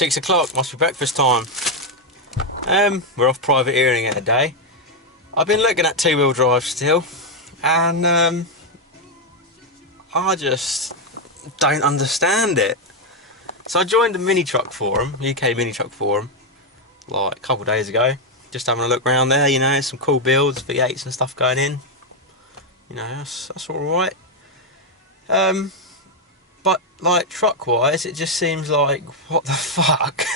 6 o'clock, must be breakfast time. We're off privateering it a day. I've been looking at two-wheel drive still, and I just don't understand it. So I joined the mini truck forum, UK mini truck forum, like a couple of days ago. Just having a look around there, you know, some cool builds, V8s and stuff going in. You know, that's alright. But like truck-wise, it just seems like, what the fuck?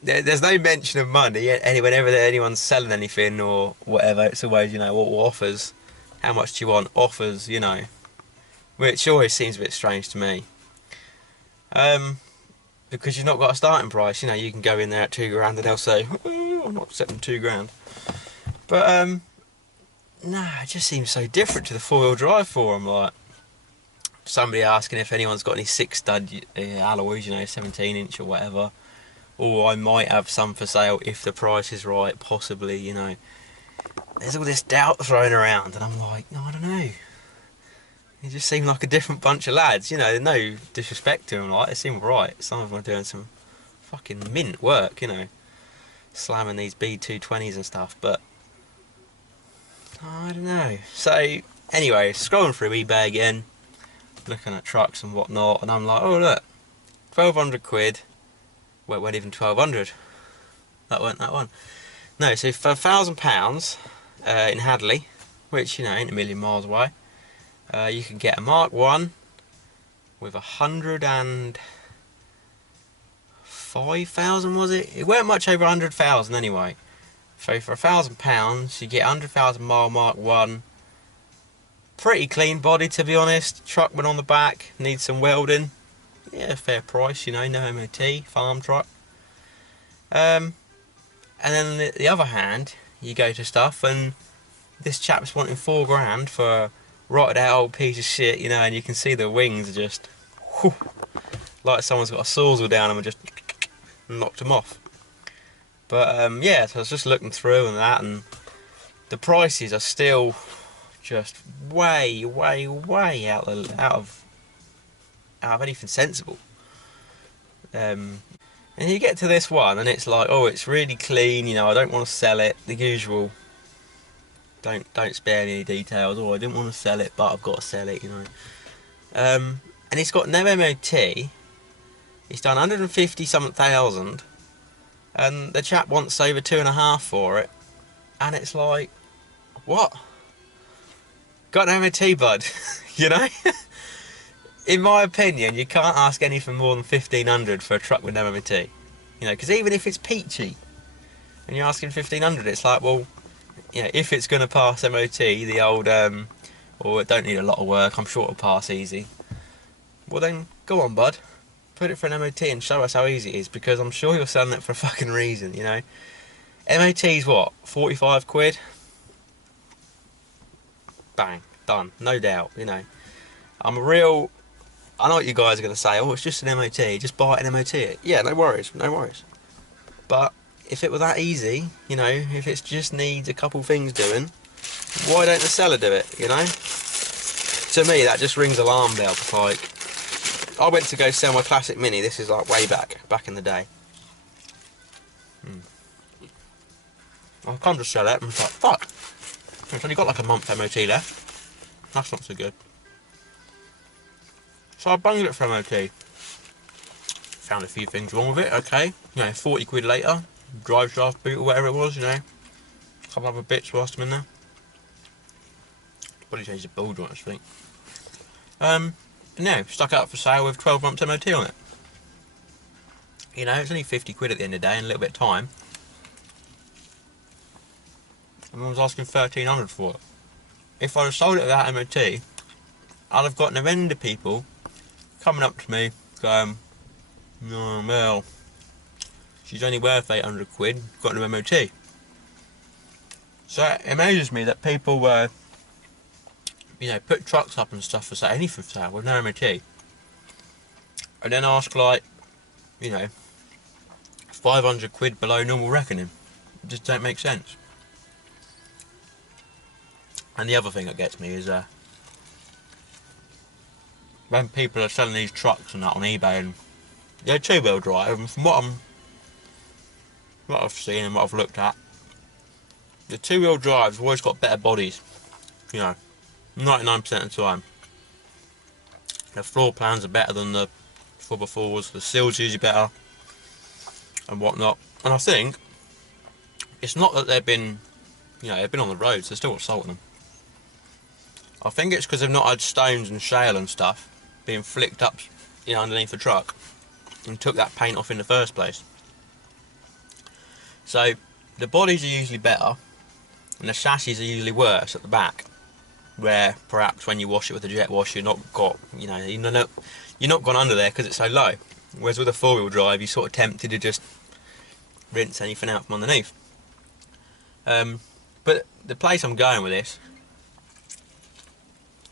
There's no mention of money whenever anyone's selling anything or whatever. It's always, you know, what offers, how much do you want, offers, you know, which always seems a bit strange to me. Because you've not got a starting price. You know, you can go in there at $2 grand and they'll say, oh, I'm not accepting $2 grand. But nah, it just seems so different to the four-wheel drive forum. Like somebody asking if anyone's got any 6-stud alloys, you know, 17-inch or whatever. Or I might have some for sale if the price is right, possibly, you know. There's all this doubt thrown around, and I'm like, no, I don't know. They just seem like a different bunch of lads, you know. No disrespect to them, like, they seem right. Some of them are doing some fucking mint work, you know. Slamming these B220s and stuff, but I don't know. So, anyway, scrolling through eBay again, looking at trucks and whatnot, and I'm like, oh look, 1,200 quid. Well, it weren't even 1,200. That weren't that one. No, so for £1,000 in Hadley, which, you know, ain't a million miles away, you can get a Mark 1 with 105,000, was it? It weren't much over 100,000 anyway. So for £1,000, you get 100,000 mile Mark 1. Pretty clean body, to be honest. Truckman on the back, needs some welding. Yeah, fair price, you know, no MOT, farm truck. And then on the other hand, you go to stuff and this chap's wanting 4 grand for a rotted out old piece of shit, you know, and you can see the wings are just, whew, like someone's got a sawzall down them and just knocked them off. But yeah, so I was just looking through and that, and the prices are still just way out of anything sensible. And you get to this one and it's like, oh, it's really clean, you know, I don't want to sell it, the usual, don't spare any details, oh, I didn't want to sell it but I've got to sell it, you know. And it's got no MOT, it's done 150 something thousand, and the chap wants over 2.5 for it, and it's like, what? Got an MOT, bud? You know? In my opinion, you can't ask anything more than 1,500 for a truck with no MOT. You know, because even if it's peachy, and you're asking 1,500, it's like, well, you know, if it's going to pass MOT, the old, or it don't need a lot of work, I'm sure it'll pass easy. Well then, go on, bud. Put it for an MOT and show us how easy it is, because I'm sure you're selling it for a fucking reason, you know. MOT's what, 45 quid? Bang, done, no doubt, you know. I know what you guys are going to say, oh, it's just an MOT, just buy it and MOT it. Yeah, no worries, no worries. But if it were that easy, you know, if it just needs a couple things doing, why don't the seller do it, you know? To me, that just rings alarm bells. Like, I went to go sell my classic Mini, this is like way back in the day. I've come to sell it, and it's like, fuck, it's only got like a month MOT left. That's not so good. So I bunged it for MOT. Found a few things wrong with it, okay. You know, 40 quid later, drive shaft boot or whatever it was, you know. A couple other bits whilst I'm in there. Probably changed the ball joint, I think. And yeah, stuck it up for sale with 12 months MOT on it. You know, it's only 50 quid at the end of the day and a little bit of time. And I was asking 1,300 for it. If I'd have sold it without MOT, I'd have gotten a end of people coming up to me going, no, well, she's only worth 800 quid, got no MOT. So it amazes me that people you know, put trucks up and stuff for sale, anything for sale with no MOT, and then ask like, you know, 500 quid below normal reckoning. It just don't make sense. And the other thing that gets me is when people are selling these trucks and that on eBay, and They're two-wheel drive, and from what I've seen and what I've looked at, the two-wheel drive's always got better bodies. You know, 99% of the time. The floor plans are better than the 4x4s. The seals usually better, and whatnot. And I think it's not that they've been, they've been on the roads. They've still got salt in them. I think it's because they've not had stones and shale and stuff being flicked up, underneath the truck, and took that paint off in the first place. So the bodies are usually better, and the chassis are usually worse at the back, where perhaps when you wash it with a jet wash, you're not gone under there because it's so low. Whereas with a four-wheel drive, you're sort of tempted to just rinse anything out from underneath. But the place I'm going with this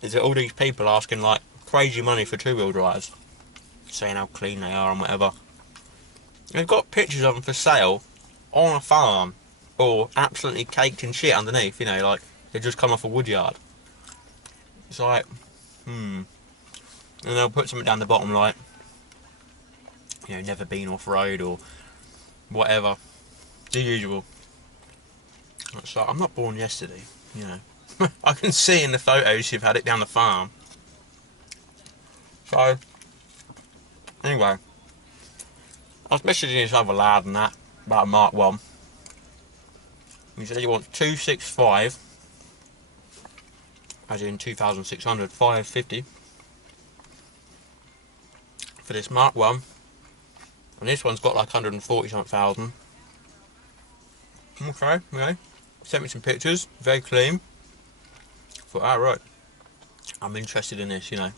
is that all these people asking like crazy money for two-wheel drives, saying how clean they are and whatever. They've got pictures of them for sale on a farm, or absolutely caked in shit underneath, like they've just come off a woodyard. It's like, and they'll put something down the bottom like, never been off-road or whatever. The usual. It's like, I'm not born yesterday, I can see in the photos you've had it down the farm. So, anyway, I was messaging this other lad and that about a Mark 1. He said he wants 265, as in 2,600, 550 for this Mark 1. And this one's got like 140 something thousand. Okay. Sent me some pictures, very clean. Thought, right, I'm interested in this, And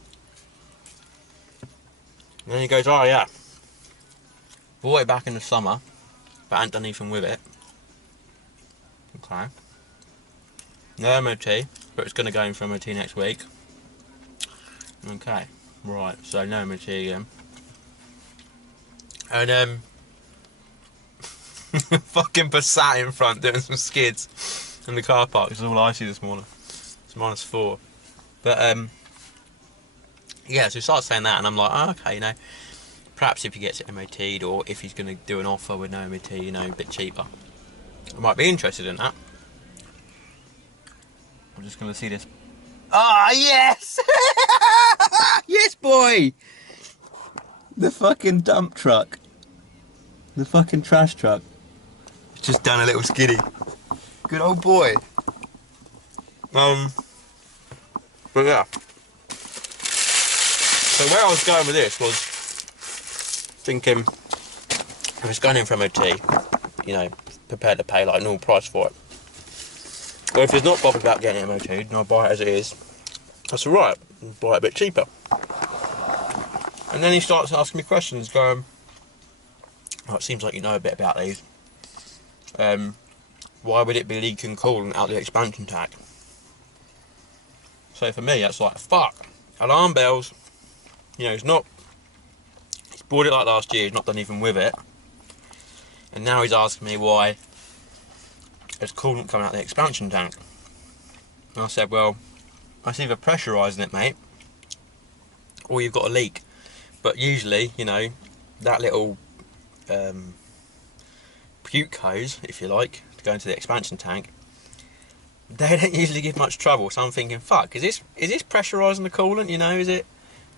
then he goes, oh yeah, bought it back in the summer, but I hadn't done anything with it. Okay. No MOT, but it's going to go in for MOT next week. Okay, right, so no MOT again. And fucking Passat in front doing some skids in the car park. It's all icy this morning. It's -4. But yeah, so he starts saying that, and I'm like, oh, okay, perhaps if he gets it MOT'd, or if he's going to do an offer with no MOT, a bit cheaper, I might be interested in that. I'm just going to see this. Ah, yes! Yes, boy! The fucking dump truck. The fucking trash truck. It's just done a little skiddy. Good old boy. But yeah. So where I was going with this was thinking, if it's going in for MOT, prepared to pay like a normal price for it. Or if he's not bothered about getting it MOT'd and I'll buy it as it is, that's alright. Buy it a bit cheaper. And then he starts asking me questions, going, oh, it seems like you know a bit about these. Why would it be leaking coolant out the expansion tank? So for me, that's like, fuck. Alarm bells. He's bought it like last year, he's not done anything with it. And now he's asking me why there's coolant coming out the expansion tank. And I said, well, that's either pressurising it, mate, or you've got a leak. But usually, that little puke hose, if you like, to go into the expansion tank, they don't usually give much trouble. So I'm thinking, fuck, is this pressurising the coolant? Is it,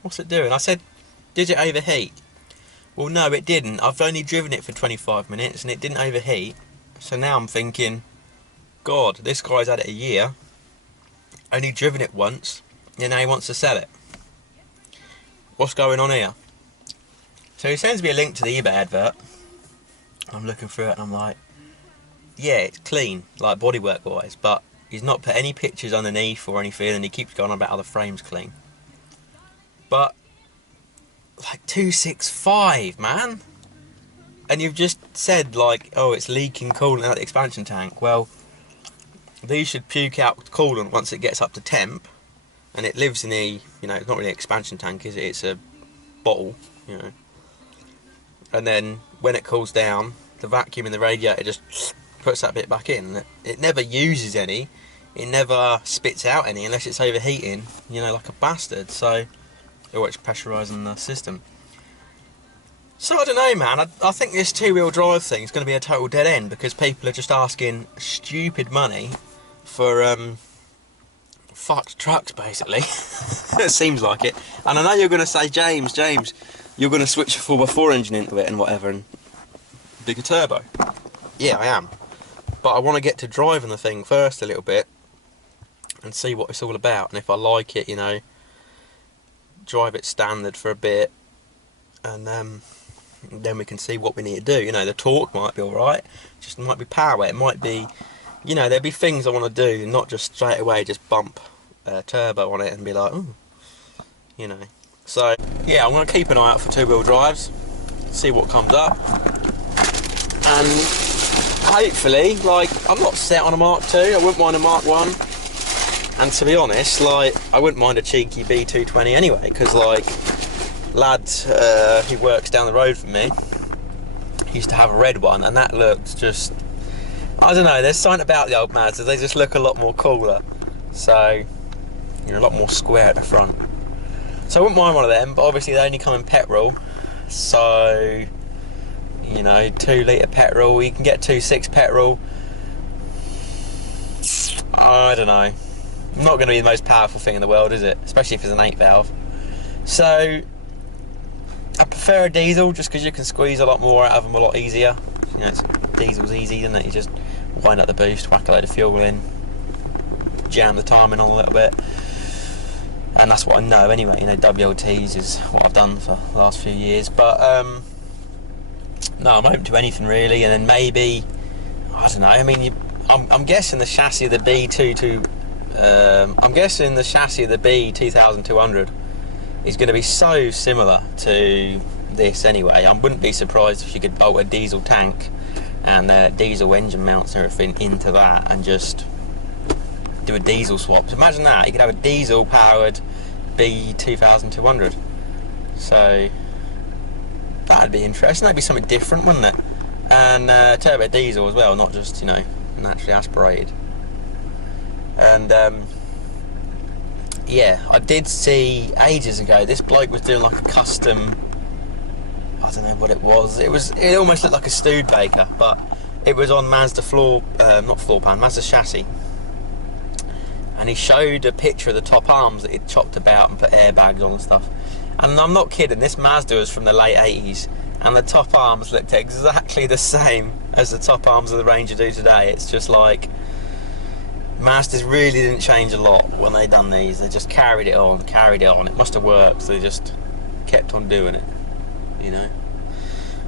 what's it doing? I said, did it overheat? Well, no, it didn't. I've only driven it for 25 minutes and it didn't overheat. So now I'm thinking, God, this guy's had it a year, only driven it once, and now he wants to sell it. What's going on here? So he sends me a link to the eBay advert. I'm looking through it and I'm like, yeah, it's clean, like bodywork wise, but he's not put any pictures underneath or anything, and he keeps going on about how the frame's clean. But like 265, man. And you've just said like, oh, it's leaking coolant out the expansion tank. Well, these should puke out coolant once it gets up to temp, and it lives in the, it's not really an expansion tank, is it? It's a bottle, And then when it cools down, the vacuum in the radiator just puts that bit back in. It never uses any, it never spits out any unless it's overheating, like a bastard. So, or it's pressurising the system. So I don't know, man. I think this two-wheel drive thing is going to be a total dead end because people are just asking stupid money for fucked trucks, basically. It seems like it. And I know you're going to say, James, you're going to switch a 4x4 engine into it and whatever and bigger turbo. Yeah, I am. But I want to get to driving the thing first a little bit and see what it's all about. And if I like it, you know, drive it standard for a bit, and then we can see what we need to do. You know, the torque might be alright, just might be power. It might be, you know, there'll be things I want to do, not just straight away just bump turbo on it and be like, ooh, you know. So yeah, I'm going to keep an eye out for two-wheel drives, see what comes up, and hopefully, like, I'm not set on a Mark II. I wouldn't mind a Mark 1, and to be honest, like, I wouldn't mind a cheeky B220 anyway, because like lad who works down the road from me used to have a red one, and that looked just, I don't know, there's something about the old Mazdas, they just look a lot more cooler, so, you know, a lot more square at the front. So I wouldn't mind one of them, but obviously they only come in petrol, so, you know, 2 litre petrol, you can get 2.6 petrol, I don't know, not going to be the most powerful thing in the world, is it? Especially if it's an 8 valve. So I prefer a diesel just because you can squeeze a lot more out of them a lot easier. You know, diesel's easy, isn't it? You just wind up the boost, whack a load of fuel in, jam the timing on a little bit, and that's what I know anyway. You know, WLTs is what I've done for the last few years. But no, I'm open to anything really. And then maybe, I don't know. I mean, I'm guessing the chassis of the I'm guessing the chassis of the B2200 is going to be so similar to this anyway. I wouldn't be surprised if you could bolt a diesel tank and diesel engine mounts and everything into that and just do a diesel swap. So imagine that, you could have a diesel powered B2200. So that'd be interesting. That'd be something different, wouldn't it? And turbo diesel as well, not just, you know, naturally aspirated. And yeah, I did see ages ago this bloke was doing like a custom, I don't know what it was. It almost looked like a Studebaker, but it was on Mazda Mazda chassis. And he showed a picture of the top arms that he'd chopped about and put airbags on and stuff. And I'm not kidding, this Mazda was from the late 80s, and the top arms looked exactly the same as the top arms of the Ranger do today. It's just like, Mazdas really didn't change a lot when they done these. They just carried it on. It must have worked, so they just kept on doing it, you know.